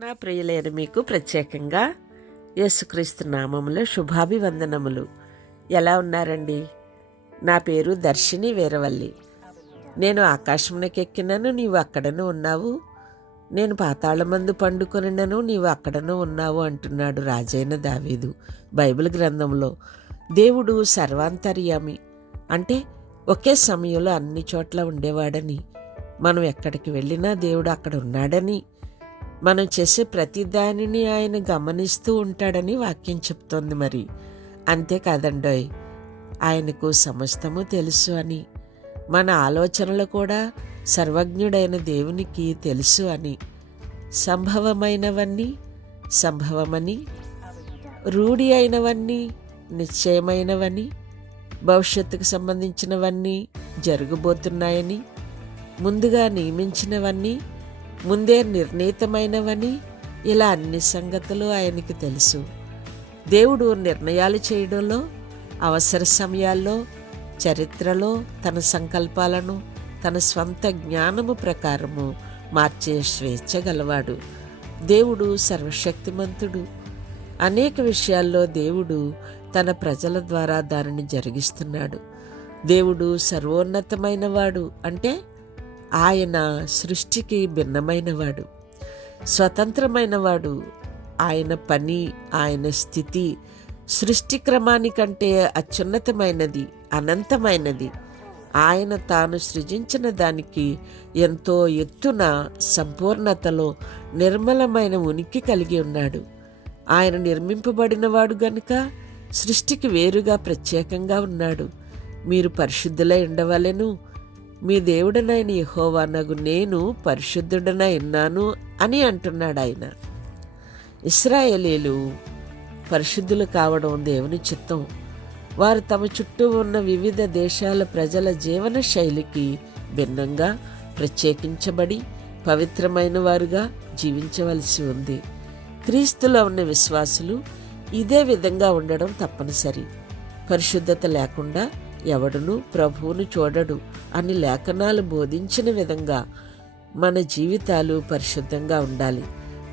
నా ప్రియులైన మీకు ప్రత్యేకంగా యేసుక్రీస్తు నామములో శుభాభివందనములు. ఎలా ఉన్నారండి? నా పేరు దర్శిని వీరవల్లి. నేను ఆకాశమునకెక్కినను, నీవు అక్కడను ఉన్నావు. నేను పాతాళమందు పండుకొనినను, నీవు అక్కడను ఉన్నావు అంటున్నాడు రాజైన దావీదు బైబిల్ గ్రంథంలో. దేవుడు సర్వాంతర్యామి అంటే ఒకే సమయంలో అన్ని చోట్ల ఉండేవాడని, మనం ఎక్కడికి వెళ్ళినా దేవుడు అక్కడ ఉన్నాడని, మనం చేసే ప్రతి దానిని ఆయన గమనిస్తూ ఉంటాడని వాక్యం చెప్తోంది. మరి అంతేకాదండోయ్, ఆయనకు సమస్తము తెలుసు అని, మన ఆలోచనలు కూడా సర్వజ్ఞుడైన దేవునికి తెలుసు అని, సంభవమైనవన్నీ సంభవమని, రూఢి అయినవన్నీ నిశ్చయమైనవని, భవిష్యత్తుకు సంబంధించినవన్నీ జరగబోతున్నాయని, ముందుగా నియమించినవన్నీ ముందే నిర్ణీతమైనవని, ఇలా అన్ని సంగతులు ఆయనకి తెలుసు. దేవుడు నిర్ణయాలు చేయడంలో, అవసర సమయాల్లో, చరిత్రలో తన సంకల్పాలను తన స్వంత జ్ఞానము ప్రకారము మార్చే స్వేచ్ఛ గలవాడు. దేవుడు సర్వశక్తిమంతుడు. అనేక విషయాల్లో దేవుడు తన ప్రజల ద్వారా దానిని జరిగిస్తున్నాడు. దేవుడు సర్వోన్నతమైనవాడు అంటే ఆయన సృష్టికి భిన్నమైనవాడు, స్వతంత్రమైనవాడు. ఆయన పని, ఆయన స్థితి సృష్టి క్రమానికంటే అత్యున్నతమైనది, అనంతమైనది. ఆయన తాను సృజించిన దానికి ఎంతో ఎత్తున సంపూర్ణతలో నిర్మలమైన ఉనికి కలిగి ఉన్నాడు. ఆయన నిర్మింపబడినవాడు గనుక సృష్టికి వేరుగా ప్రత్యేకంగా ఉన్నాడు. మీరు పరిశుద్ధులై ఉండవలెను, మీ దేవుడనైన యెహోవానగు నేను పరిశుద్ధుడనై ఉన్నాను అని అంటున్నాడు ఆయన. ఇశ్రాయేలీలు పరిశుద్ధులు కావడం దేవుని చిత్తం. వారు తమ చుట్టూ ఉన్న వివిధ దేశాల ప్రజల జీవన శైలికి భిన్నంగా ప్రత్యేకించబడి పవిత్రమైన వారుగా జీవించవలసి ఉంది. క్రీస్తులో ఉన్న విశ్వాసులు ఇదే విధంగా ఉండడం తప్పనిసరి. పరిశుద్ధత లేకుండా ఎవడును ప్రభువును చూడడు అని లేఖనాలు బోధించిన విధంగా మన జీవితాలు పరిశుద్ధంగా ఉండాలి.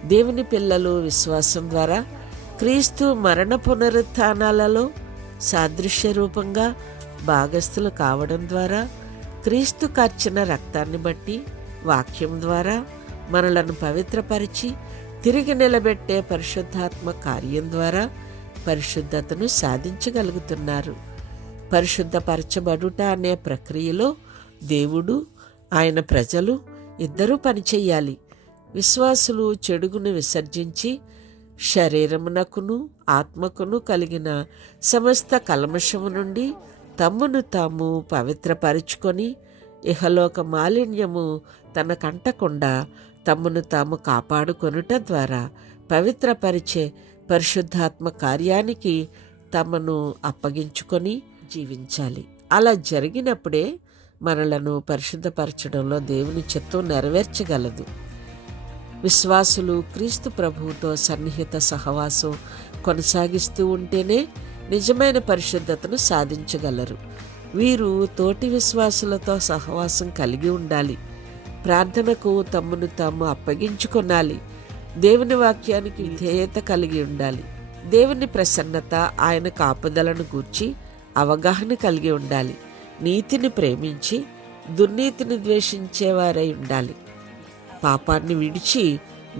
దేవుని పిల్లలు విశ్వాసం ద్వారా క్రీస్తు మరణ పునరుత్థానాలలో సాదృశ్య రూపంగా భాగస్థులు కావడం ద్వారా, క్రీస్తు కార్చిన రక్తాన్ని బట్టి వాక్యం ద్వారా మనలను పవిత్రపరిచి తిరిగి నిలబెట్టే పరిశుద్ధాత్మ కార్యం ద్వారా పరిశుద్ధతను సాధించగలుగుతున్నారు. పరిశుద్ధపరచబడుట అనే ప్రక్రియలో దేవుడు, ఆయన ప్రజలు ఇద్దరూ పనిచేయాలి. విశ్వాసులు చెడుగును విసర్జించి శరీరమునకును ఆత్మకును కలిగిన సమస్త కల్మషము నుండి తమ్మును తాము పవిత్రపరుచుకొని ఇహలోక మాలిన్యము తనకంటకుండా తమ్మును తాము కాపాడుకొనుట ద్వారా పవిత్రపరిచే పరిశుద్ధాత్మ కార్యానికి తమను అప్పగించుకొని జీవించాలి. అలా జరిగినప్పుడే మనలను పరిశుద్ధపరచడంలో దేవుని చిత్తం నెరవేర్చగలదు. విశ్వాసులు క్రీస్తు ప్రభువుతో సన్నిహిత సహవాసం కొనసాగిస్తూ ఉంటేనే నిజమైన పరిశుద్ధతను సాధించగలరు. వీరు తోటి విశ్వాసులతో సహవాసం కలిగి ఉండాలి. ప్రార్థనకు తమను తాము అప్పగించుకొనాలి. దేవుని వాక్యానికి విధేయత కలిగి ఉండాలి. దేవుని ప్రసన్నత, ఆయన కాపుదలను గూర్చి అవగాహన కలిగి ఉండాలి. నీతిని ప్రేమించి దుర్నీతిని ద్వేషించేవారై ఉండాలి. పాపాన్ని విడిచి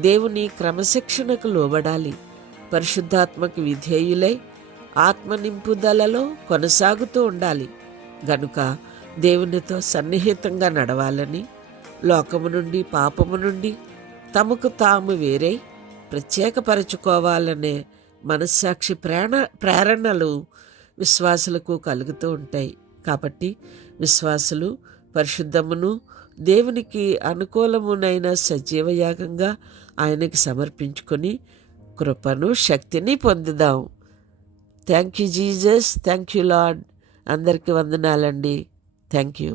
దేవుని క్రమశిక్షణకు లోబడాలి. పరిశుద్ధాత్మకు విధేయులై ఆత్మ నింపుదలలో కొనసాగుతూ ఉండాలి. గనుక దేవునితో సన్నిహితంగా నడవాలని, లోకము నుండి పాపము నుండి తమకు తాము వేరై ప్రత్యేకపరచుకోవాలనే మనస్సాక్షి ప్రేరణలు విశ్వాసులకు కలుగుతూ ఉంటాయి. కాబట్టి విశ్వాసులు పరిశుద్ధమును దేవునికి అనుకూలమునైన సజీవయాగంగా ఆయనకి సమర్పించుకొని కృపను, శక్తిని పొందుదాం. Thank you Jesus, thank you Lord. అందరికీ వందనాలండి. Thank you.